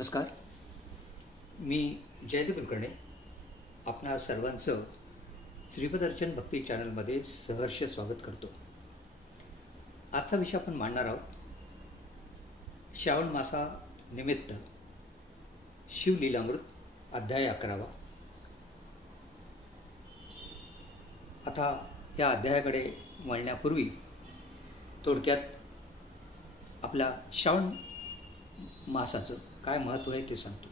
नमस्कार. मी जयदेव कुलकर्णी आपणा सर्वांचं श्रीपद अर्चन भक्ती चॅनलमध्ये सहर्ष स्वागत करतो. आजचा विषय आपण मांडणार आहोत श्रावण मासानिमित्त शिवलीलामृत अध्याय 11. आता या अध्यायाकडे वळण्यापूर्वी थोडक्यात आपला श्रावण मासाचं काय महत्त्व आहे ते सांगतो.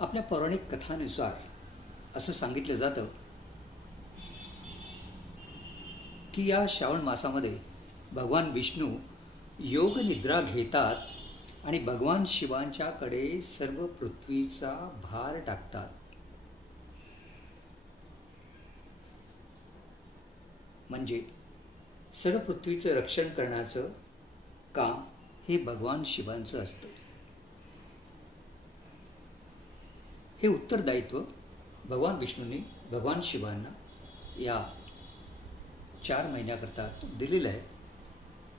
आपल्या पौराणिक कथानुसार असं सांगितलं जातं की या श्रावण मासामध्ये भगवान विष्णू योग निद्रा घेतात आणि भगवान शिवांच्याकडे सर्व पृथ्वीचा भार टाकतात. म्हणजे सर्व पृथ्वीचं रक्षण करण्याचं काम हे भगवान शिवांचं असतं. हे उत्तरदायित्व भगवान विष्णूंनी भगवान शिवांना या 4 महिन्याकरता दिलेलं आहे.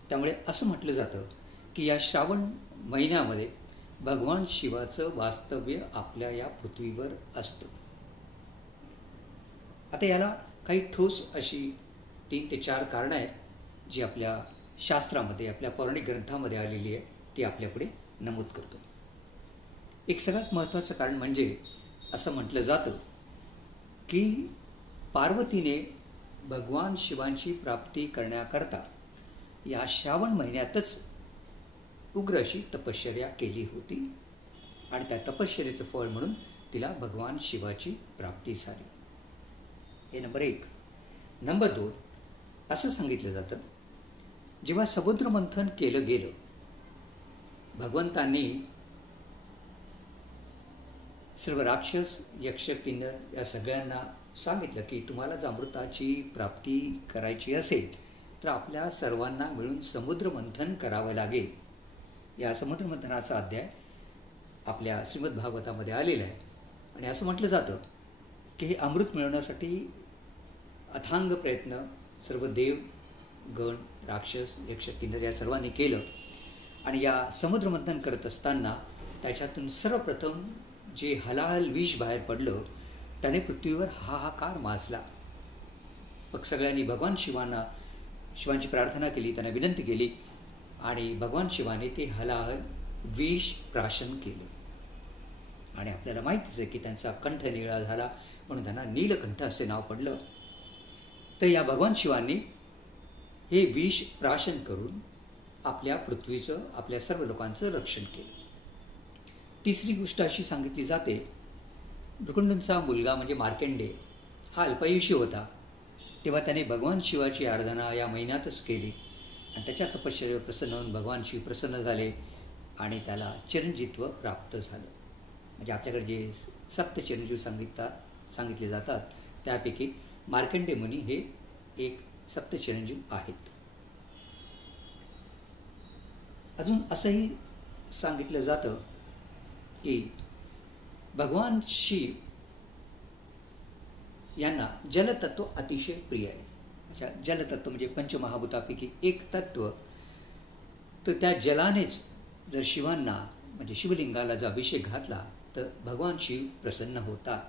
त्यामुळे असं म्हटलं जातं की या श्रावण महिन्यामध्ये भगवान शिवाचं वास्तव्य आपल्या या पृथ्वीवर असतं. आता याला काही ठोस अशी 3 ते 4 कारणं आहेत जी आपल्या शास्त्रामध्ये आपल्या पौराणिक ग्रंथामध्ये आलेली आहे ती आपल्याकडे नमूद करतो. एक सगळ्यात महत्त्वाचं कारण म्हणजे असं म्हटलं जातं की पार्वतीने भगवान शिवांची प्राप्ती करण्याकरता या श्रावण महिन्यातच उग्र अशी तपश्चर्या केली होती आणि त्या तपश्चर्येचं फळ म्हणून तिला भगवान शिवाची प्राप्ती झाली. हे नंबर 1. नंबर 2, असं सांगितलं जातं जेव्हा समुद्र मंथन केलं गेलं भगवंतांनी सर्व राक्षस यक्ष किन्नर या सगळ्यांना सांगितलं की तुम्हाला जर अमृताची प्राप्ती करायची असेल तर आपल्या सर्वांना मिळून समुद्र मंथन करावं लागेल. या समुद्र मंथनाचा अध्याय आपल्या श्रीमद भागवतामध्ये आलेला आहे आणि असं म्हटलं जातं की हे अमृत मिळवण्यासाठी अथांग प्रयत्न सर्व देव गण राक्षस यक्ष किन्नर या सर्वांनी केलं आणि या समुद्र मंथन करत असताना त्याच्यातून सर्वप्रथम जे हलाहल विष बाहेर पडलं त्याने पृथ्वीवर हाहाकार माजला. मग सगळ्यांनी भगवान शिवांची प्रार्थना केली, त्यांना विनंती केली आणि भगवान शिवाने ते हलाहल विष प्राशन केलं आणि आपल्याला माहितीच आहे की त्यांचा कंठ निळा झाला म्हणून त्यांना नीलकंठ असे नाव पडलं. तर या भगवान शिवांनी हे विष प्राशन करून आपल्या पृथ्वीचं आपल्या सर्व लोकांचं रक्षण केलं. तिसरी गोष्ट अशी सांगितली जाते भृकुंडूंचा मुलगा म्हणजे मार्कंडेय हा अल्पायुषी होता तेव्हा त्याने भगवान शिवाची आराधना या महिन्यातच केली आणि त्याच्या तपश्चर्येवर प्रसन्न होऊन भगवान शिव प्रसन्न झाले आणि त्याला चिरंजीत्व प्राप्त झालं. म्हणजे आपल्याकडे जे 7 चिरंजीव सांगितले जातात त्यापैकी मार्कंडेय मुनी हे एक 7 चिरंजीव आहेत. अजून असंही सांगितलं जातं की भगवान शिव यांना जलतत्व अतिशय प्रिय आहे. अच्छा, जलतत्व म्हणजे पंचमहाभूतापैकी एक तत्व. तर त्या जलानेच जर शिवांना म्हणजे शिवलिंगाला जर अभिषेक घातला तर भगवान शिव प्रसन्न होतात.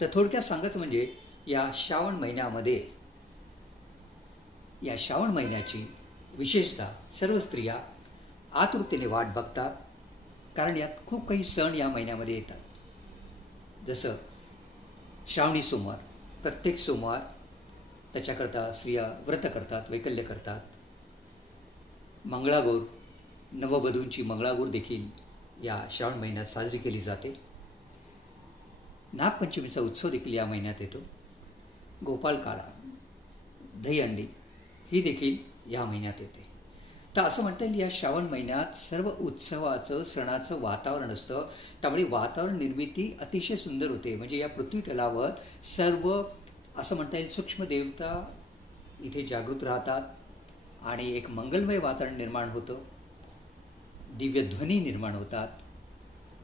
तर थोडक्यात सांगायचं म्हणजे या श्रावण महिन्याची विशेषतः सर्व स्त्रिया आतुरतेने वाट बघतात कारण यात खूप काही सण या महिन्यामध्ये येतात. जसं श्रावणी सोमवार, प्रत्येक सोमवार त्याच्याकरता स्त्रिया व्रत करतात, वैकल्य करतात. मंगळागौर, नववधूंची मंगळागौर देखील या श्रावण महिन्यात साजरी केली जाते. नागपंचमीचा उत्सव देखील या महिन्यात येतो. गोपाळकाळा, दहीहंडी ही देखील या महिन्यात येते. तर असं म्हणता येईल या श्रावण महिन्यात सर्व उत्सवाचं सणाचं वातावरण असतं. त्यामुळे वातावरण निर्मिती अतिशय सुंदर होते. म्हणजे या पृथ्वी तलावर सर्व असं म्हणता येईल सूक्ष्म देवता इथे जागृत राहतात आणि एक मंगलमय वातावरण निर्माण होतं. दिव्य ध्वनी निर्माण होतात.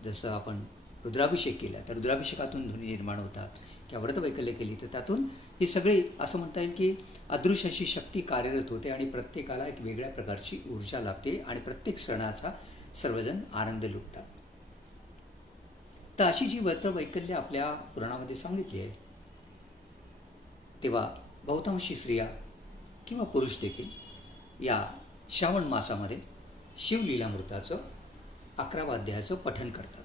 जसं आपण रुद्राभिषेक केला तर रुद्राभिषेकातून ध्वनी निर्माण होतात. किंवा व्रतवैकल्य केली तर त्यातून ही सगळी असं म्हणता येईल की अदृश्य अशी शक्ती कार्यरत होते आणि प्रत्येकाला एक वेगळ्या प्रकारची ऊर्जा लाभते आणि प्रत्येक सणाचा सर्वजण आनंद लुटतात. तर अशी जी व्रतवैकल्य आपल्या पुराणामध्ये सांगितली आहे, तेव्हा बहुतांशी स्त्रिया किंवा पुरुष देखील या श्रावण मासामध्ये शिवलीलामृताचं 11व्या अध्यायाचं पठण करतात.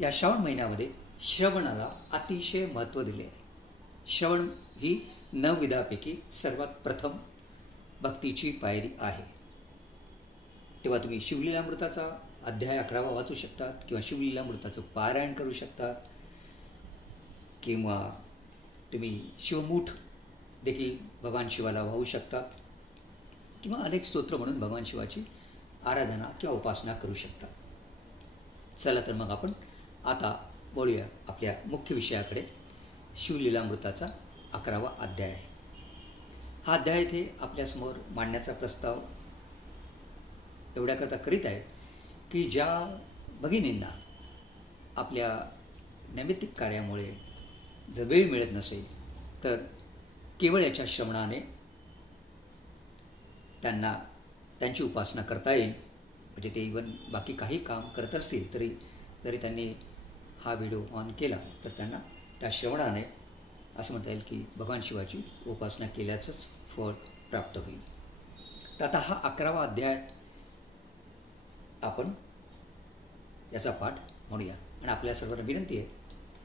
या श्रावण महिन्यामध्ये श्रवणाला अतिशय महत्त्व दिले आहे. श्रवण ही 9 विधापैकी सर्वात प्रथम भक्तीची पायरी आहे. तेव्हा तुम्ही शिवलीलामृताचा अध्याय 11वा वाचू शकतात किंवा शिवलीलामृताचं पारायण करू शकतात किंवा तुम्ही शिवमूठ देखील भगवान शिवाला वाहू शकतात किंवा अनेक स्तोत्र म्हणून भगवान शिवाची आराधना किंवा उपासना करू शकतात. चला तर मग आपण आता बोलूया आपल्या मुख्य विषयाकडे. शिवलीलामृताचा 11वा अध्याय आहे. हा अध्याय इथे आपल्यासमोर मांडण्याचा प्रस्ताव एवढ्याकरता करीत आहे की ज्या भगिनींना आपल्या नैमित्तिक कार्यामुळे जर वेळ मिळत नसेल तर केवळ याच्या श्रवणाने त्यांना त्यांची उपासना करता येईल. म्हणजे ते इवन बाकी काही काम करत असतील तरी त्यांनी हा व्हिडिओ ऑन केला तर त्यांना त्या श्रवणाने असं म्हणता येईल की भगवान शिवाची उपासना केल्याचंच फळ प्राप्त होईल. तर आता हा 11वा अध्याय आपण याचा पाठ म्हणूया आणि आपल्या सर्वांना विनंती आहे,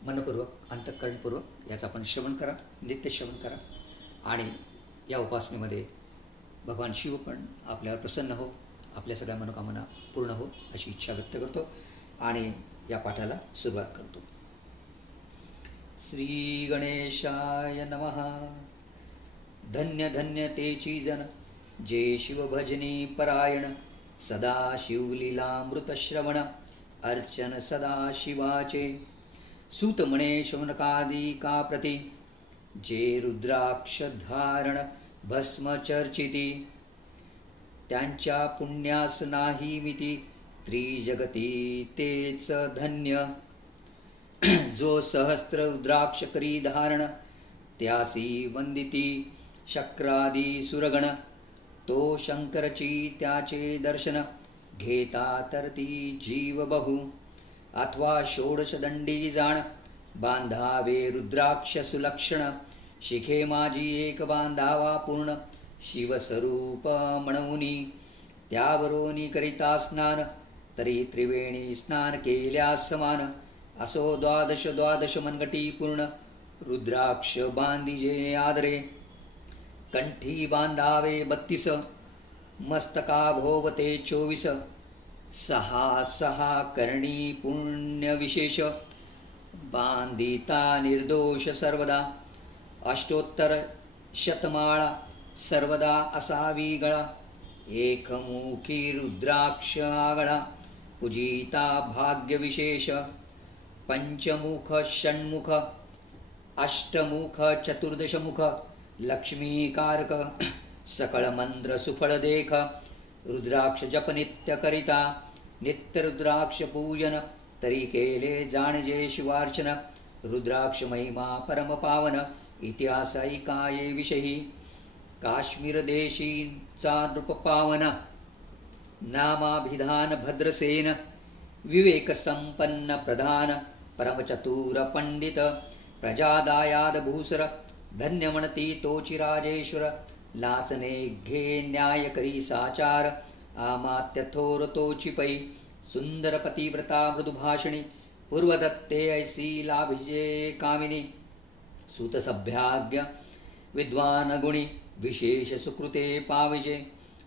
मनपूर्वक अंतःकरणपूर्वक याचं आपण श्रवण करा, नित्य श्रवण करा आणि या उपासनेमध्ये भगवान शिव पण आपल्यावर प्रसन्न हो, आपल्या सगळ्या मनोकामना पूर्ण हो अशी इच्छा व्यक्त करतो आणि या पाठाला सुरुवात करतो. श्री गणेशाय नमः. धन्य धन्य तेची जन जे शिव भजनी परायण, सदा शिवलीलामृत श्रवण अर्चन सदा शिवाचे. सूत म्हणे शौनकादिका प्रती, जे रुद्राक्ष धारण भस्म चर्चिती. त्यांच्या पुण्यास नाही मिती, त्रिजगती तेच धन्य. जो सहस्त्र रुद्राक्ष करी धारण, त्यासी वंदिती शक्रादी सुरगण. तो शंकरची त्याचे दर्शन, घेता तरती जीव बहु. अथवा षोडश दंडी जाण, बांधावे रुद्राक्ष सुलक्षण. शिखे माझी एक बांधावा पूर्ण, शिवस्वरूप म्हणूनी. त्यावरोनी करिता स्नान, तरी त्रिवेणी स्नान केल्या समान. असो द्वादश द्वादश मनगटी पूर्ण, रुद्राक्ष बांधिजे आदरे. कंठी बांधावे 32, मस्तका भोवते 24. 6 6 करणी पुण्य विशेष, बांधिता निर्दोष सर्वदा. अष्टोत्तर शतमाळा सर्वदा असावी गळा. एकमुखी रुद्राक्ष आगळा, पूजिता भाग्य विशेष. पंचमुख षण्मुख अष्टमुख चतुर्दशमुख, लक्ष्मीकारक सकळ मंत्र सुफळ देख. रुद्राक्ष जप नित्य करिता, नित्य रुद्राक्ष पूजन. तरी केले जाणजे शिवार्चन. रुद्राक्ष महिमा परम पावन, इतिहास ऐकाये विषयी. काश्मीर देशीचा नृप पावन, नामाभिधान भद्रसेन. विवेक संपन्न प्रधान, परमचतुर पंडित. प्रजादायाद भूसर, धन्य म्हणती तोची राजेश्वर. लाचने घे न्याय करी साचार, आमात्य थोर तोची पै. सुंदर पतिव्रता मृदुभाषिणी, पूर्वदत्ते ऐसी लाभिजे कामिनी. सूतसभ्याज्ञ विद्वान गुणी, विशेष सुकृते पाविजे.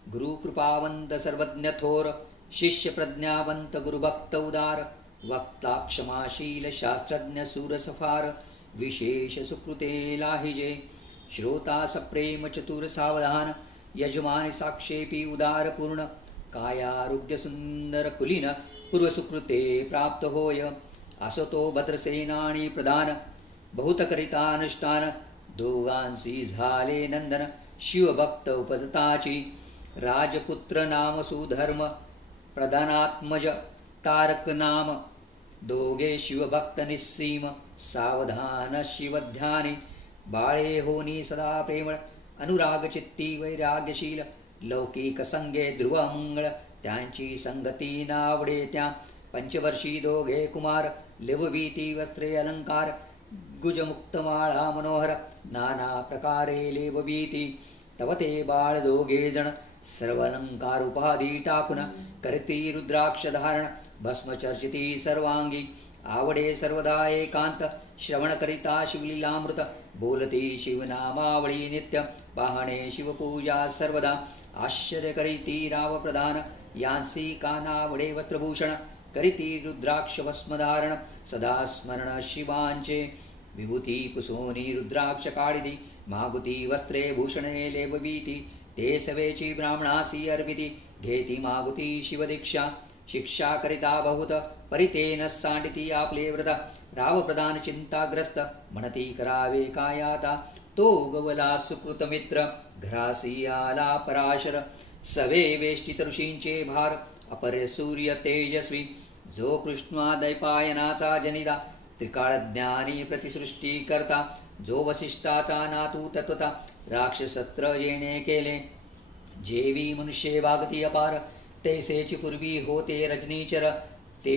गुरुकृपावंत सर्वज्ञ थोर, शिष्य प्रज्ञावंत गुरुभक्त उदार. वक्ता क्षमाशील शास्त्रज्ञ सूरसफार, विशेष सुकृते लाहिजे. श्रोता सप्रेम चतुर सावधान, यजमान साक्षेपी उदार पूर्ण. कायारोग्य सुंदर कुलीन, पूर्वसुकृते प्राप्त होय. असतो भद्रसेनानी प्रधान, बहुत करिता अनुष्ठान. दोघांसी झाले नंदन, शिवभक्त उपजताची. राजपुत्र नाम सुधर्म, प्रधानात्मज तारक नाम. दोघे शिवभक्त निस्सीम सावधान शिवध्यानी बाळे होनी सदा प्रेमळ अनुराग चित्ती वैराग्यशील लौकिक संगे ध्रुवमंगळ त्यांची संगती नावडे त्या पंचवर्षी दोघे कुमार लेववीती वस्त्रे अलंकार गुजमुक्तमाळा मनोहर नाना प्रकारे लेववीती तव ते बाळ दोघे जण सर्व अलंकार उपाधी टाकून करती रुद्राक्ष धारण भस्मचर्चिती सर्वांगी आवडे सर्वदा एकांत श्रवण करिता शिवलीलामृत बोलती शिवनामावळी नित्य पाहणे शिवपूजा सर्वदा आश्चर्य करीती राव प्रधान यांसी कानावडे वस्त्रभूषण करीती रुद्राक्ष भस्मधारण सदा स्मरण शिवांचे विभूती कुसोनी रुद्राक्ष काढिती मागुती वस्त्रे भूषणे लेववीती ते सवेची ब्राह्मणासी अर्पिती घेती मागुती शिवदीक्षा शिक्षा करिता बहुत परितेन सांडिती आपले व्रत राव प्रधान चिंताग्रस्त म्हणती करावे काय आता तो गवला सुकृत मित्र घरासी आला पराशर सवे वेष्टित ऋषींचे भार अपर सूर्य तेजस्वी जो कृष्णादैपायनाचा जनिदा त्रिकाळ ज्ञानी प्रतिसृष्टी करता जो वसिष्ठाचा नातू तत्वता राक्षसत्र येणे केले जेवी मनुष्ये वागती अपार तैसेची पूर्वी होते रजनीचर ते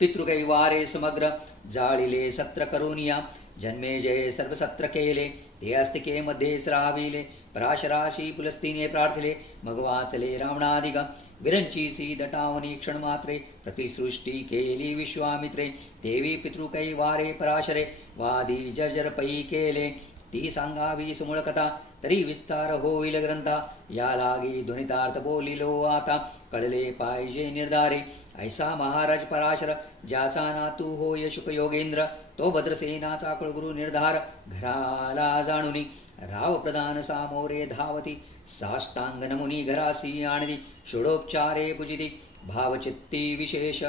पितृकैवारे समग्र जाळिले सत्र करुनिया जन्मे जय सर्व सत्र केले ते अस्तिके मध्ये श्राविले पराशराशी पुलस्तीने प्रार्थिले मग वाचले रावणादिग विरंचीसी दटावनी क्षण मात्रे प्रतिसृष्टी केली विश्वामित्रे देवी पितृकैवारे पराशरे वादी जर्जर पै केले ती सांगावी सुमूळ कथा तरी विस्तार होईल ग्रंथा या लागी ध्वनितार्थ बोलिलो आता कळले पाहिजे निर्धारे ऐसा महाराज पराशर ज्याचा नातू होय शुक योगेंद्र तो भद्रसेनाचा कुळगुरु निर्धार घराला जाणुनी राव प्रधान सामोरे धावती साष्टांग नमुनी घरासी आणती षोडोपचारे पूजिती भावचित्ती विशेष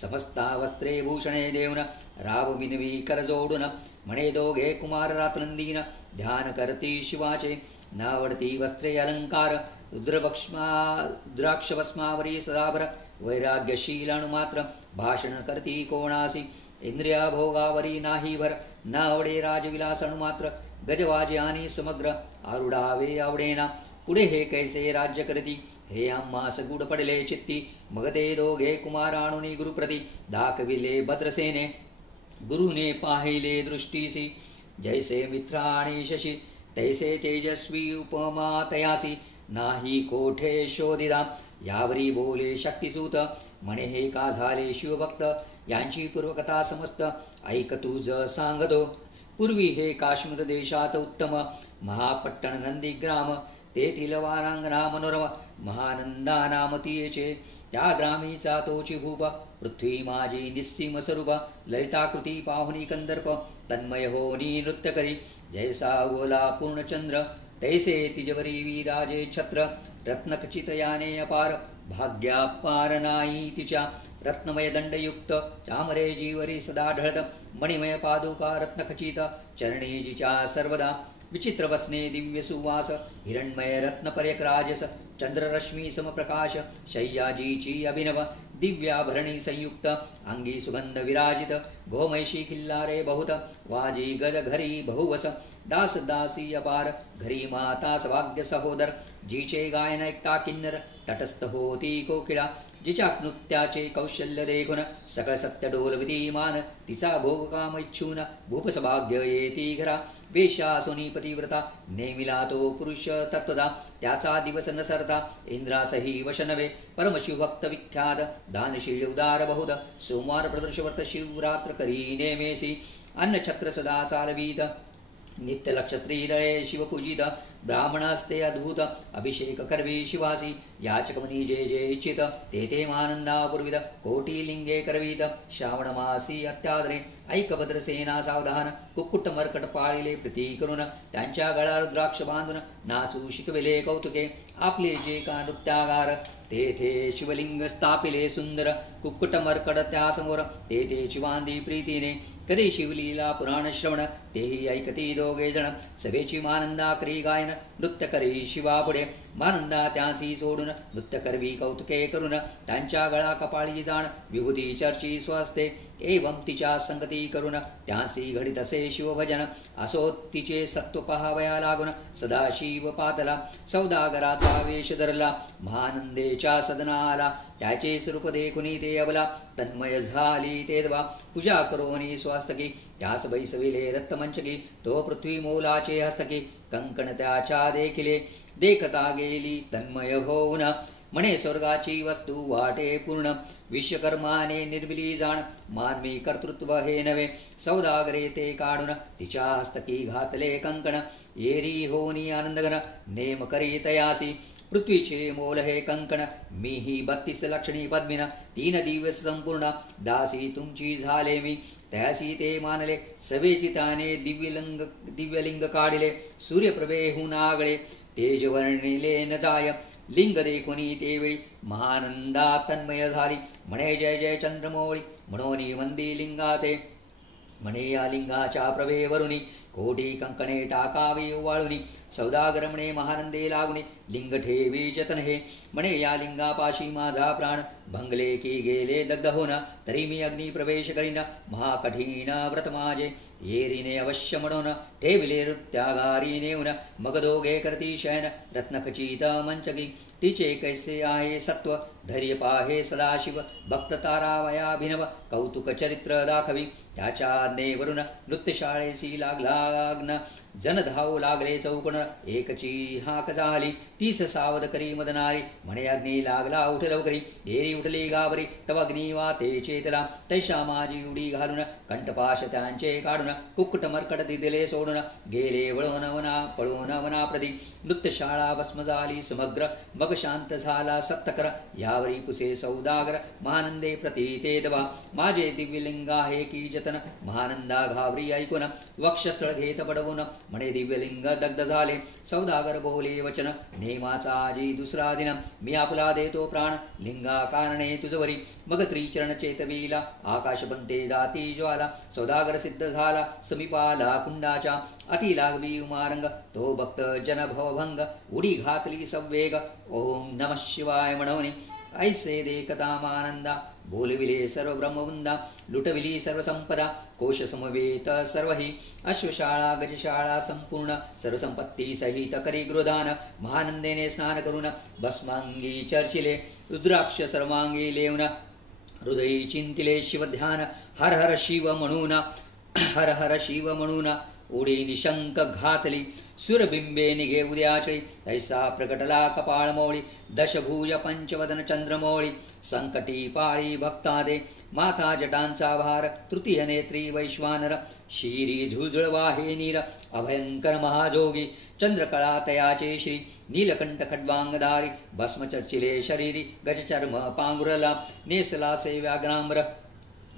समस्ता वस्त्रे भूषणे देऊन राव विनवी कर जोडून म्हणे दोघे कुमार रात्रंदीन ध्यान करती शिवाचे नावडती वस्त्रे अलंकार रुद्राक्षभस्मावरी सदाभर वैराग्यशील अणुमात्र भाषण करती कोणासी इंद्रिया भोगावरी नाही भर नावडे राजविलास अणुमात्र गजवाजे आणि समग्र आरुडावे आवडेना पुढे हे कैसे राज्य करती हे आम्हास गुड पडले चित्ती मग ते दोघे कुमार आणुनी गुरुप्रती दाखविले भद्रसेने गुरुने पाहिले दृष्टीसी जैसे मित्र आणि शशी तैसे तेजस्वी उपमा तयासी नाही कोठे शोधिदा यावरी बोले शक्तिसूत म्हणे हे का झाले शिवभक्त यांची पूर्वकथा समस्त ऐक तुझ सांगतो पूर्वी हे काश्मीर देशात उत्तम महापट्टण नंदीग्राम तेथील वारांगना मनोरम महानंदा नाम तियेचे त्या ग्रामीचा तोची भूप पृथ्वी माझी निस्सीम स्वरूप ललिताकृती पाहुनी कंदर्प तन्मय होनी नृत्य करी जैसा गोला पूर्णचंद्र तैसे तिजवरी विराजे छत्र रत्नखचित याने अपार भाग्यापार नाही तिच्या रत्नमय दंडयुक्त चामरे जीवरी सदा ढळत मणिमय पादुका रत्नखचित चरणी जिच्या सर्वदा विचित्र वसने दिव्य सुवास हिरण्मय रत्नपर्यक राजस चंद्ररश्मी समप्रकाश शय्याजीची अभिनव दिव्याभरणी संयुक्त अंगी सुगंध विराजित गोमैशी किल्लारे बहुत वाजी गज घरी बहुवस दास दासी अपार घरी माता सभाग्य सहोदर जीचे गायन ऐकता किन्नर तटस्थ होती कोकिळा जिच्या नृत्याचे कौशल्य देखून सकळ सत्य डोलविती मान तिचा भोग काम इच्छून भूपस भाग्य येती घरा वेशा सोनी पतिव्रता नेमिला तो पुरुष तत्वदा त्याचा दिवस न सरता इंद्रासही वशनवे परमशिवभक्त विख्यात दानशील उदार बहुद सोमवार प्रदर्शवर्त शिवरात्र करी नेमेसी अन्न छत्र सदा चालवीत नित्य नक्षत्री दळे शिवपूजित ब्राह्मणास्ते अद्भुत अभिषेक करवी शिवासी याचक मनी जे जे इच्छित ते ते मानंदा पूर्वित कोटी लिंगे करवीत श्रावण मासी अत्यादरे ऐक भद्रसेना सावधान कुक्कुट मरकट पाळिले प्रीती करून त्यांच्या गळा रुद्राक्ष बांधून नाचू शिकविले कौतुके आपले जे का नृत्यागार तेथे शिवलिंग स्थापिले सुंदर कुक्कुट मरकट त्यासमोर तेथे शिवांदी प्रीतीने कधी शिवलीला पुराण श्रवण तेही ऐकती दोघे जण सभेची मानंदा करी गायन नृत्य करी शिवा पुढे मानंदा त्यांसी सोडून नृत्य करवी कौतुके करून त्यांच्या गळा कपाळी जाण विभूती चर्ची स्वस्ते एवं तिच्या संगती करून त्यांसी घडीत असे शिवभजन असो तिचे सत्व पहावया लागून सदाशिव पातला सौदागराचा वेश धरला महानंदेच्या सदना आला त्याचे स्वरूप देखुनी ते अबला तन्मय झाली ते दवा पूजा करोनी स्वस्तकी त्यास बैसविले रत्तमंचकी तो पृथ्वी मोलाचे हस्तकी कंकण त्याच्या देखिले देखता गेली तन्मय होऊन म्हणे स्वर्गाची वस्तू वाटे पूर्ण विश्वकर्माने निर्मिली जाण मानवी कर्तृत्व हे नव्हे सौदागरे ते काढून तिच्या हस्तकी घातले कंकण येरी होनी आनंदघन नेम करी तयासी पृथ्वीचे मोल हे कंकण मीही 32 लक्षणी पद्मिन 3 दिवस संपूर्ण दासी तुमची झाले मी त्यासी ते मानले सवेचिताने दिव्यलिंग काढिले सूर्यप्रभेहून आगळे तेज वर्णिले न जाय लिंग देखुनी तेवेळी महानंदा तन्मय झाली म्हणे जय जय चंद्रमौळी म्हणोनी वंदी लिंगाते म्हणे या लिंगाच्या प्रभेवरुनी कोटी कंकणे टाकावी वाळुनी सौदागर म्हणे महानंदे लागुनी लिंग ठेवी जतन हे म्हणे या लिंगापाशी माझा प्राण भंगले की गेले दग्ध होन तरी मी अग्नी प्रवेश करीन महाकठीण व्रत माझे येरीने अवश्य म्हणून ठेविले नृत्यागारी नेऊन मग दोघे करती शयन रत्नखचित मंचकी तिचे कैसे आहे सत्व धैर्य पाहे सदाशिव भक्त तारावयाभिनव कौतुक चरित्र दाखवी त्याच्या आज्ञेवरून नृत्यशाळेसी लागला जन धावू लागले चौकण एकची हाक झाली 30 सावध करी मदनारी म्हणे अग्नी लागला उठ लवकरी येरी उठली गावरी तव अग्नी वाते चेतला तैशा माझी उडी घालून कंठपाश त्यांचे काढून कुक्कुट मरकट दिले सोडून गेले वळून वना पळून वनाप्रती नृत्यशाळा भस्म झाली समग्र मग शांत झाला सप्तकर यावरी कुसे सौदागर महानंदे प्रती ते दवा माझे दिव्यलिंग आहे की जतन महानंदा घावरी ऐकून वक्षस्थळ घेत पडवून म्हणे दिव्यलिंग दग्ध झाले सौदागर बोले वचन नेमाचा आजी दुसरा दिन मी आपला देतो प्राण लिंगा कारणे तुझवरी मग त्रिचरण चेतवीला आकाश बनते जाती ज्वाला सौदागर सिद्ध झाला समीपाला कुंडाच्या अति लागवी उमारंग तो भक्त जन भवभंग उडी घातली सवेग ओम नमः शिवाय म्हणवणे ऐसे देखतामानंदा बोलविले सर्व ब्रह्मवृंदा लुटविली सर्व संपदा कोश समवेत सर्वही अश्वशाळा गजशाळा संपूर्ण सर्व संपत्ती सहित करी गृधान महानंदेने स्नान करून भस्मांगी चर्चिले रुद्राक्ष सर्वांगी लेवून हृदयी चिंतिले शिवध्यान हर हर शिव म्हणून हर हर शिव म्हणून उडी निशंक घातली सुरबिंबे निघे उद्याचळी तैसा प्रकटला कपाळमौळी दशभुज पंचवदन चंद्रमौळी संकटी पाळी भक्तादे माथा जटांचा भार तृतीय नेत्री वैश्वानर शिरी झुळझुळवाहे नीर अभयंकर महाजोगी चंद्रकळा तयाचे श्री नीलकंठ खड्वांगधारी भस्म चर्चिले शरीरी गजचर्म पांगुरला नेसला से व्याघ्रांबर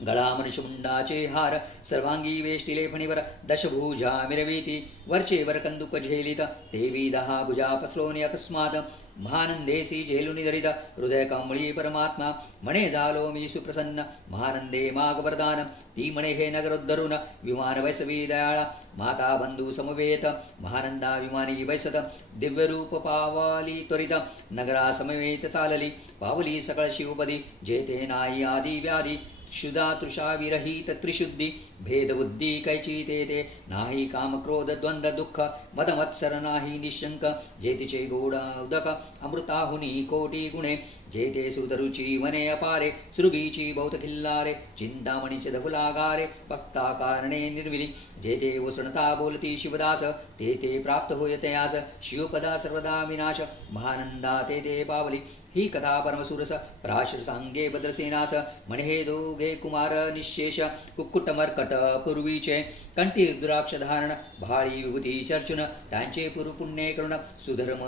गळा मनुष्यमुंडाचे हार सर्वांगी वेष्टिले फणीवर दशभुजा मिरवीती वरचे वर कंदुक झेलित देवी 10 भुजा पसलोनी अकस्मात महानंदेसी झेलुनी धरित हृदय कमळी परमात्मा म्हणे झालो मी सुप्रसन्न महानंदे माग वरदान ती म्हणे हे नगरोद्धरून विमान वैसवी दयाळा माता बंधू समवेत महानंदा विमानी वैसत दिव्य रूप पावाली त्वरित नगरा समवेत चालली पावली सकळ शिवपदी जेते नाई आदी व्याधी क्षुधा तृषा विरहित त्रिशुद्धी भेदबुद्धी कैची ते नाही काम क्रोध द्वंद्व दुःख मदमत्सर नाही निशंक जेतीचे गोड उदक अमृताहुनी कोटी गुणे जेते सुरतरुची वने अपारे सुरभीची बहुत खिल्लारे चिंतामणीचे धफुलागारे भक्ता कारणे निर्विली जेते वसणता बोलती शिवदास ते प्राप्त होयतयास शिवपदा सर्वदा विनाश महानंदा ते पावली ही कथा परमसुरस प्राशर सांगे भद्रसेनास म्हणे दोघे कुमार निशेष कुक्कुट मर्कट पूर्वीचे कंठी रुद्राक्ष धारण भाळी विभूती चर्चुन त्यांचे पुण्य करुण सुधर्म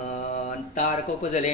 तारकोपजले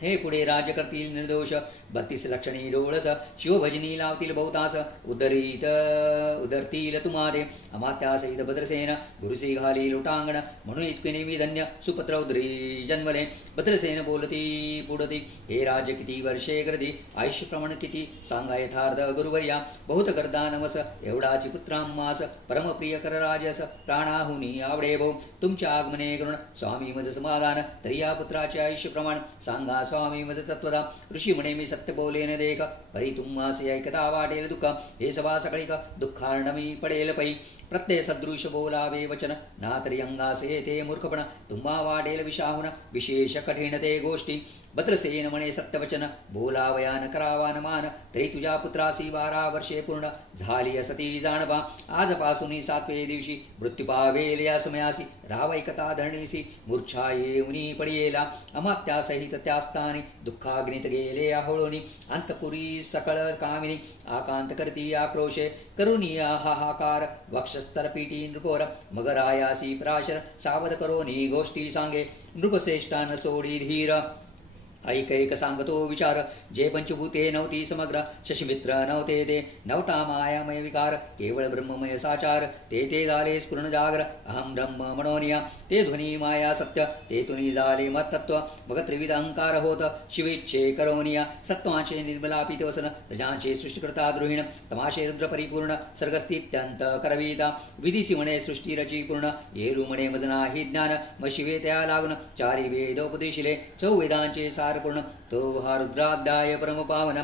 हे पुढे राज्य करतील निर्दोष बत्तीस लक्षणी डोळस शिवभजनी लावतील बहुतास उदरतील तुम्हादे अमात्यासहित भद्रसेन गुरुसी घाली लोटांगण म्हणून इतके नेहमी धन्य सुपत्र उदरी जन्मले. भद्रसेन बोलती पुढती हे राज्य किती वर्षे गर्दी आयुष्य प्रमाण किती सांगा यथार्थ गुरुवर्या बहुत गर्दा नमस एवढाची पुत्रांमास परमप्रिय कर राजस प्राणाहुनी आवडे भाऊ तुमच्या आगमने करून स्वामी मज समाधान तरी या पुत्राचे आयुष्य प्रमाण सांगा स्वामी मज तत्वदा. ऋषी म्हणे मी सत्य बोले न देख परी तुम्हास ऐकता वाटेल दुःख हे सभा सकळी का दुःखार्णमी पडेल पै प्रत्यय सदृश बोलावे वचन ना तरी अंगासे ते मूर्खपण तुम्हा वाटेल विशाहुन विशेष कठीण ते गोष्टी. भद्रसेन म्हणे सत्यवचन बोलावयान करावान मान तरी तुझ्या पुत्रासी 12 वर्षे पूर्ण झाली असती जाणवा. आजपासून 7व्या दिवशी मृत्यू पावेल या समयासी रावैकता धरणीसी मूर्छा येऊनी पडियेला. अमात्यासहित त्या स्थानी दुःखाग्नीत गेले आहोळोनी अंतपुरी सकळ कामिनी आकांत करती आक्रोशे करुणी हाहाकार वक्षस्तर पीटी नृपोर मग रायासी पराशर सावध करोनी गोष्टी सांगे नृपश्रेष्ठान सोडी धीर. ऐक सांगतो विचार जे पंचभूते नव्हती समग्र शशिमित्र नव्हते ते नव्हता मायामय विकार केवळ ब्रह्ममय साचार ते झाले स्फुरण जागर अहम ब्रह्म मनोनिया ते ध्वनी माया सत्य ते तुनी झाले मत्तत्व मग त्रिविध अहंकार होत शिवेच्छे करोनिया सत्वाचे निर्मलापित वसन रजाचे सृष्टिकर्ता द्रोहिण तमाशे रुद्र परिपूर्ण सर्गस्थित्यंत करविता विधिसी म्हणे सृष्टी रची पूर्ण येरू म्हणे मज नाही ज्ञान म शिवे त्या लागून चारी वेदोपदेशिले चौवेदांचे पूर्ण तो हा रुद्राध्याय परम पावन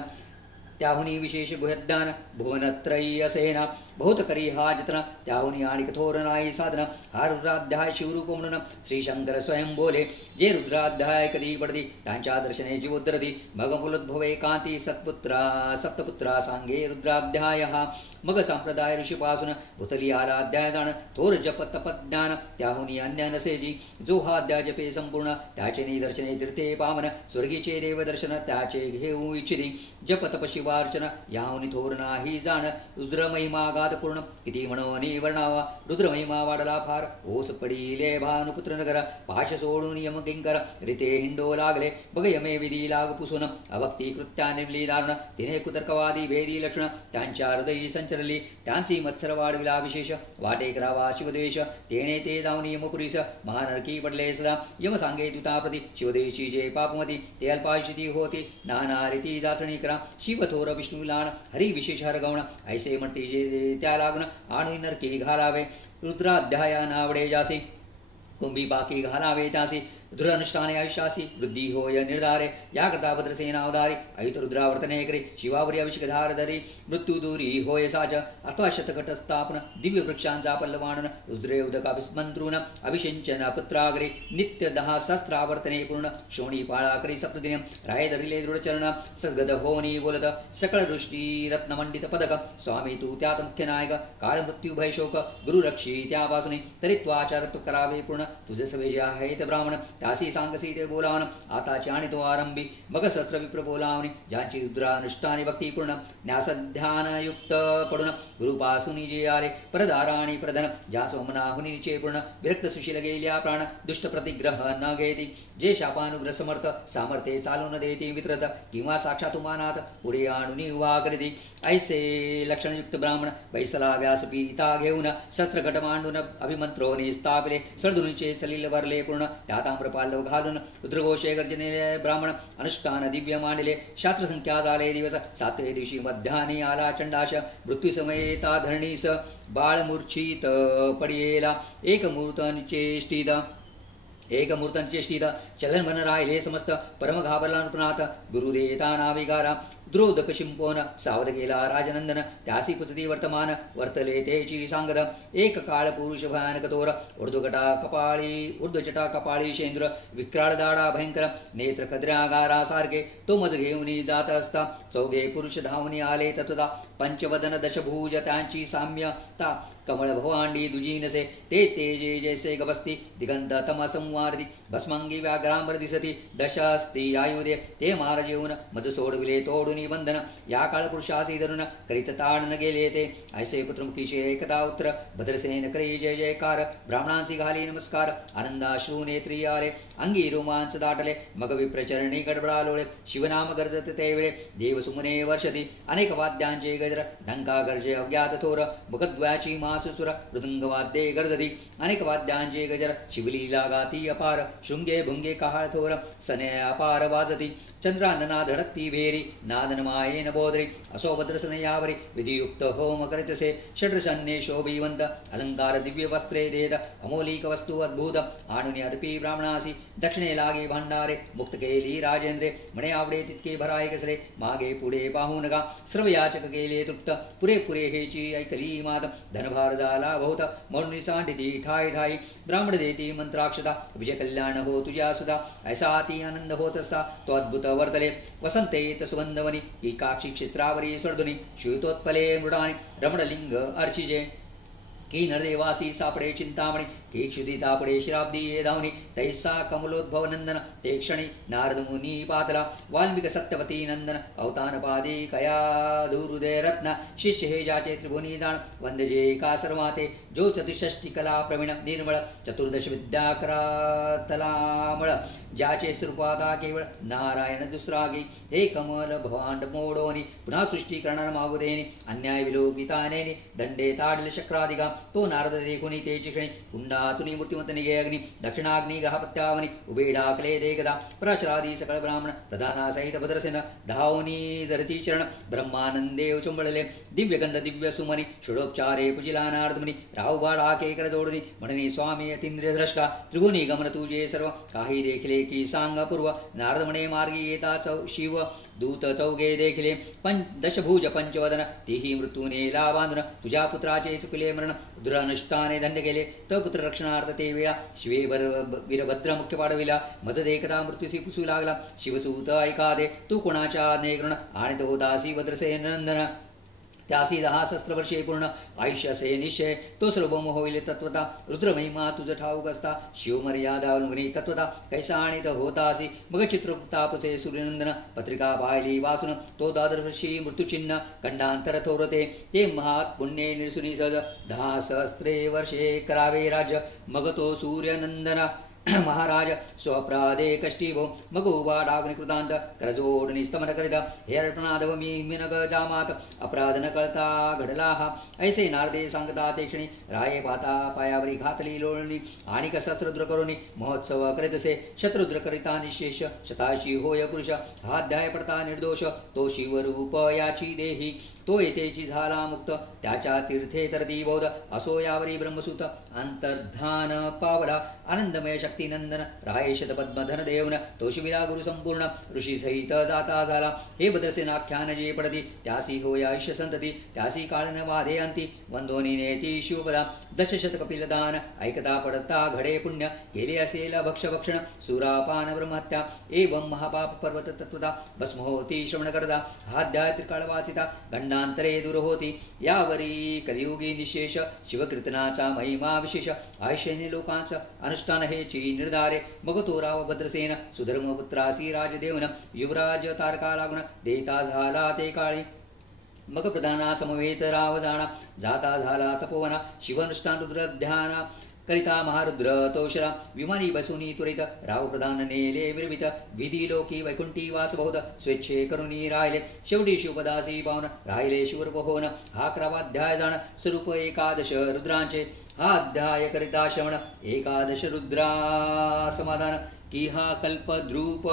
त्याहुनी विशेष गुह्यज्ञान भुवनत्रयी असेना बहुत करी हा जतन त्याहुनी आणि कठोर नाही साधन. हा रुद्राध्याय शिवरूप म्हणून श्री शंकर स्वयं बोले जे रुद्राध्याय कधी पडती त्यांच्या दर्शने जीवोद्धरती मग मुलोद्भवे कांती सप्तपुत्रा सांगे रुद्राध्याय हा. मग संप्रदाय ऋषीपासून भूतली आला अध्याय जाण थोर जप तपज्ञान त्याहुनी अन्य नसेजी जो हा अध्याय जपे संपूर्ण त्याचे निदर्शने तीर्थे पावन स्वर्गीचे देवदर्शन त्याचे घेऊ इच्छिती जप तप शिवार्चन याहुनी थोर नाही जाण. रुद्रमहिमा गाधपूर्ण किती म्हणून वर्णावा रुद्रमहिमा वाढला फार ओस पडिले भानुपुत्र नगर पाश सोडून यम किंकर रिते हिंडो लागले बघ यमे विधी लाग पुसून अभक्ती कृत्या निर्मली दारुण तिने कुतर्कवादी भेदी लक्षण त्यांच्या हृदयी संचरली त्यांची मत्सर वाढविला विशेष वाटे करावा शिवदेश तेने ते जाऊन यमपुरीस महानरकी पडले सदा यम सांगे दुताप्रती शिवदेशी जे पापमती ते अल्पायुषिती होती नाना रीती जाचणी करा शिवथोर विष्णुलान हरी विशेष हरगवण ऐसे म्हणते जे त्या लागून आणि नरकी घालावे रुद्राध्याया नावडे जासी कुंभी बाकी घालावे त्यासी रुद्रानुष्ठाने आयुष्यासी वृद्धी होय निर्धारे याकरता भद्रसेना अवधारी ऐत रुद्रावर्तने करी शिवावरी अभिषेकधार धरी मृत्यू दूरी होय साच अथवा शतकट स्थापन दिव्य वृक्षांचा पल्लवाणन रुद्रे उदकाभिस्मंत्रून अभिषिंचन पुत्राग्रे नित्य 10 सहस्रावर्तने पूर्ण शोणी पाळा करी सप्तदिन राय धरिले दृढचरण सद्गद होनी बोलत सकळ दृष्टी रत्नमंडित पदक स्वामी तू त्यात मुख्य नायक काळ मृत्यू भय शोक गुरुरक्षी त्यापासून तरित्वाचार तू करावे पूर्ण तुझे सवे जे आहेत ब्राह्मण त्यासी सांगसी ते बोलावन आताची आणि तो आरंभी मग शस्त्र विप्र बोलावणी ज्यांची रुद्रानुष्ठाने भक्ती पूर्ण न्यासध्यान युक्त पडून गुरुपासून जे आले परदारा आणि प्रधन ज्या सोमनाहुनी निचे पूर्ण विरक्त सुशील गेल्या प्राण दुष्ट प्रतिग्रह न घेती जे शापानुग्रह समर्थ सामर्थ्ये चालून देते वित्रत किंवा साक्षात उमानात पुढे आणून उभा करीती ऐसे लक्षणयुक्त ब्राह्मण बैसला व्यासपीता घेऊन शस्त्रकट मांडून अभिमंत्रोनी स्थापले सरदुनीचे सलील वरले पूर्ण त्यात पालव घालून रुद्रघोषे गर्जने ब्राह्मण अनुष्ठान दिव्य मांडले शास्त्र संख्या झाले दिवस 7व्या दिवशी मध्याने आला चंडाश मृत्यू समेता धरणीस बाळ मूर्छित पडियेला एक मूर्तंचेष्टित चलन मन राहिले समस्त परम घाबरला नृपनाथ गुरुदेता नाविकारा द्रोदक शिंपोन सावध गेला राजनंदन त्यासी पुसती वर्तमान वर्तले तेची सांगद एक काळ पुरुष भयानक तोर ऊर्ध्वजटा कपाळी शेंद्र विक्राळ दाडा भयंकर नेत्र खद्र्यागारा सारखे तो मज घेऊन जात असता चौघे पुरुष धावनी आले तत्वता पंचवदन दशभुज त्यांची साम्यता कमळ भवांडी दुजी नसे ते तेजे जैसे गबस्ती दिगंत तमसंवार मारती भस्मांगी व्याघ्रांबर दिसती दशास्ती आयुधे ते मार जेवून मज सोडविले तोडून बंधन या काळ पुरुषासी धरून करीत ताडन गेले ते ऐसे पुत्रमुखीचे एकदा उत्तर भद्रसेन करी जय जयकार ब्राह्मणांसी घाली नमस्कार आनंदाश्रू नेत्री आले अंगी रोमांच दाटले मग विप्रचरणी गडबडालोळे शिवनाम गरजत ते वेळे देव सुमने वर्षती अनेक वाद्यांचे गजर ढंका गर्जे अज्ञात थोर मुखद्वयाची मासुसुर मृदुंगवाद्ये गर्जती अनेक वाद्यांचे गजर शिवलीला गाती अपार शृंगे भुंगे कहाळ थोर सने अपार वाजती चंद्रानना धडकती भेरी नादन मायेन बोधरी असो भद्रसन यावरी विधियुक्त होम करितसे षड्रसन्ने शोभिवंत अलंकार दिव्य वस्त्रे देत अमोलिक वस्तू अद्भुत आणुनी अर्पी ब्राह्मणासी दक्षिणे लागे भांडारे मुक्त केली राजेंद्रे म्हणे आवडे तितके भराय कसरे मागे पुढे पाहू नका सर्व याचक केले तृप्त पुरेपुरे हेची ऐकली मात धनभार झाला बहुत म्हणून सांडिती ठाई ठाई ब्राह्मण देती मंत्राक्षता विजय कल्याण हो तुझ्या सुधा ऐसा ती आनंद होत असता तो अद्भुत वर्तले वसंतेत सुगंधवनी एकाक्षी क्षेत्रावरी स्वर्धुनी श्वेतोत्पले मृडानी रमणलिंग अर्चिजे की नरदेवासी सापडे चिंतामणी की क्षुदी तापडे शिराब्दी ये धावनी तैसा कमलोद्भव नंदन ते क्षणी नारद मुनी पातला वाल्मिक सत्यवती नंदन अवतान पादी कया दुरुदय रत्न शिष्य हे जाचे त्रिभुवनी जाण वंदजे का सर्वाते जो चतुष्षष्टी कला प्रवीण निर्मळ चतुर्दश विद्या करातलामळ ज्याचे स्वरूपाता केवळ नारायण दुसरागी हे कमल भवांड मोडोनी पुन्हा सृष्टी करणार मागुदेनी अन्याय विलोकितानेनी दंडे ताडले शक्रादिगा तो नारद देखुनी ते चिखणी कुंडातुनी मूर्तिमंत निगे अग्नि दक्षिणाग्नि गहपत्यावनी उभे ढाकले देखदा प्रचरादी सकळ ब्राह्मण प्रधाना सहित भद्रसेन धावनी धरती चरण ब्रह्मानंदे उचुंबळले दिव्यगंध दिव्य सुमनी षडोपचारे पुजिला नारदमुनी राहुबा ढाके कर जोडनी म्हणणे स्वामी अतिंद्रिय द्रष्टा त्रिभुवनी गमन तुझे सर्व काही देखले की सांग पूर्व नारद म्हणे मार्गी येता शिव दूत चौगे देखले दशभुज पंचवदन तेही मृत्यूने बांधन तुझ्या पुत्राचे चुकले मरण दुरानुष्ठाने दंड गेले तो पुत्र रक्षणार्थ ते वेळा शिवे वीरभद्र मुख्य पाडविला मज देखता मृत्यूसी पुसू लागला शिवसूत ऐका दे तू कोणाच्या नेगृण आणि तो दासी भद्रसेन नंदन त्यासी 10 सहस्त्रवर्षे पूर्ण आयुष्य असे निश्चय तो सर्वभौम होईल तत्वता रुद्रमहिमा तुझ ठाऊक असता शिवमर्यादा उल्लंघनी तत्वता कैसा आणित होतासी मग चित्रगुप्तापसे सूर्यनंदन पत्रिका पाहिली वाचून तो द्वादशवर्षी मृत्यूचिन्ह खंडांतर थोरते ते महात पुण्ये निर्सुनी सहज 10 सहस्त्रे वर्षे करावे राज्य मग तो सूर्यनंदन महाराज स्वप्रादे कष्टीभो मगोबा डाग्निकृतांत करजोड निस्तमन करिता हेरपणादव मी मिनग जामात अपराध न कळता घडला हा ऐसे नारदे सांगता ते क्षणी राये पाता पायावरी घातली लोळणी आणि शस्त्रद्र करुणी महोत्सव करीतसे शत्रुद्र करिता निशेष शताशी होय पुरुष हा अध्याय पडता निर्दोष तो शिवरूप याची देही तो येतेची झाला मुक्त त्याच्या तीर्थे तरती बौद्ध असो यावरी ब्रह्मसूत अंतर्धान पावला आनंदमय शक्तिनंदन राय शतपद्मधन देवन तो शिविरा गुरु संपूर्ण ऋषी सहित जाता झाला हे भद्रसेनाख्यान जे पडती त्यासी होय आयुष्य संतती त्यासी काळ न वाधे अंती वंदोनी नेती शिवपदा दशशत कपिलदान ऐकता पडता घडे पुण्य गेले असेल भक्षभक्षण सुरापान ब्रह्महत्या एवं महापाप पर्वत तत्वता भस्म होती श्रवण करता हाध्याय त्रिकाळ वाचिता गंडांतरे दूर होती यावरी कलियुगी निशेष शिवकीर्तनाचा महिमा विशेष आयुष्याने लोकांचा अनुष्ठान हेची निर्धारे मग तो राव भद्रसेन सुधर्मपुत्रासी राजदेवन युवराज तारका लागून देता झाला ते काळी मग प्रधाना समवेत राव जाणा जाता झाला तपोवना शिवनुष्ठान रुद्र ध्याना करिता महारुद्र तोषरा विमानी बसुनी त्वरित राव प्रधान नेले विरवित विधी लोकी वैकुंठी वास बहुत स्वेच्छे करुणी राहिले शेवटी शिवपदासी पावन राहिले शिवरूप होन हा 11वाध्याय जाण स्वरूप 11 रुद्रांचे हा अध्याय करिता श्रवण 11 रुद्रा समाधान की हा कल्पद्रूप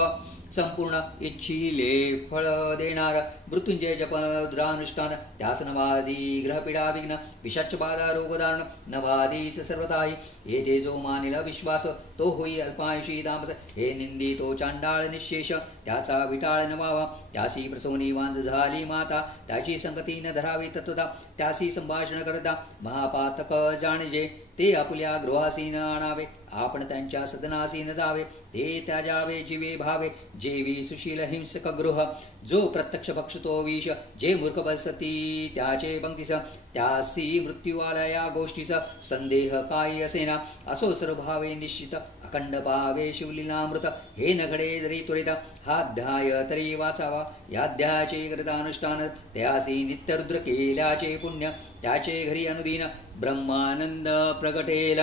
संपूर्ण इच्छिले फळ देणार मृत्युंजय जप रुद्रानुष्ठान त्यास नवादी ग्रहपीडा विघ्न विषाच बाधा रोगदारण नवादीच सर्वताही येथे जो मानिल विश्वास तो होई अल्पायुषी दामस हे निंदी तो चांडाळ निशेष त्याचा विटाळ नवावा त्यासी प्रसवनी वांज झाली माता त्याची संगती न धरावी तत्वता त्यासी संभाषण करता महापातक जाणजे ते आपुल्या गृहासी न आणावे आपण त्यांच्या सदनासी न जावे ते त्याजावे जीवे भावे जेवी सुशील हिंसक गृह जो प्रत्यक्ष भक्षतो विष जे मूर्ख बसती त्याचे पंक्तीस त्यासी मृत्यू आल्या या गोष्टीस संदेह काय असेना असो सर्व भावे निश्चित अखंड पावे शिवलीलामृत हे न घडे जरी त्वरित हा अध्याय तरी वाचावा. या अध्यायाचे करतानुष्ठान त्यासी नित्यरुद्र केल्याचे पुण्य त्याचे घरी अनुदीन ब्रह्मानंद प्रगटेल.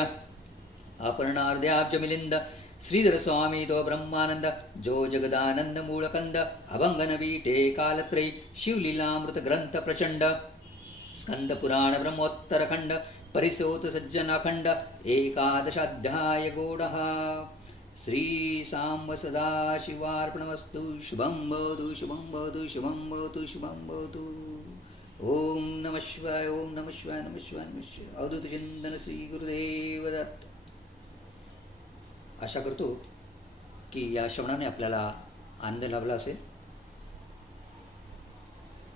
अपर्णार्ध्याब्ज मिलिंद श्रीधर स्वामी तो ब्रह्मानंद जो जगदानंद मूळकंद अभंगन पीठे कालत्रयी शिवलीलामृत ग्रंथ प्रचंड स्कंद पुराण ब्रह्मोत्तर खंड परिसोत सज्जन अखंड एकादशाध्याय गूढः. श्री सांब सदा शिवार्पणमस्तु. शुभं भवतु शुभं भवतु शुभं भवतु शुभं भवतु. ओम नमः शिवाय ओम नमः शिवाय नमः शिवाय नमः शिवाय. अवधूत चिंतन श्री गुरुदेव दत्त. आशा करतो की या श्रवणाने आपल्याला आनंद लाभला असेल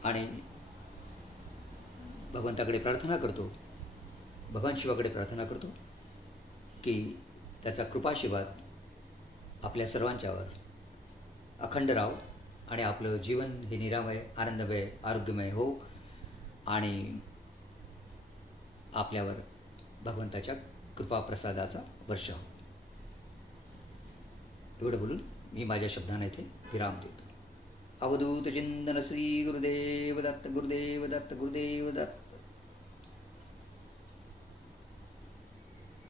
आणि भगवंताकडे प्रार्थना करतो, भगवान शिवाकडे प्रार्थना करतो की त्याचा कृपाशीर्वाद आपल्या सर्वांच्यावर अखंड राहो आणि आपलं जीवन हे निरामय आनंदमय आरोग्यमय हो आणि आपल्यावर भगवंताच्या कृपाप्रसादाचा वर्षा हो. एवढं बोलून मी माझ्या शब्दांना इथे विराम देतो. अवधूत चिंतन श्री गुरुदेव दत्त गुरुदेव दत्त गुरुदेव दत्त.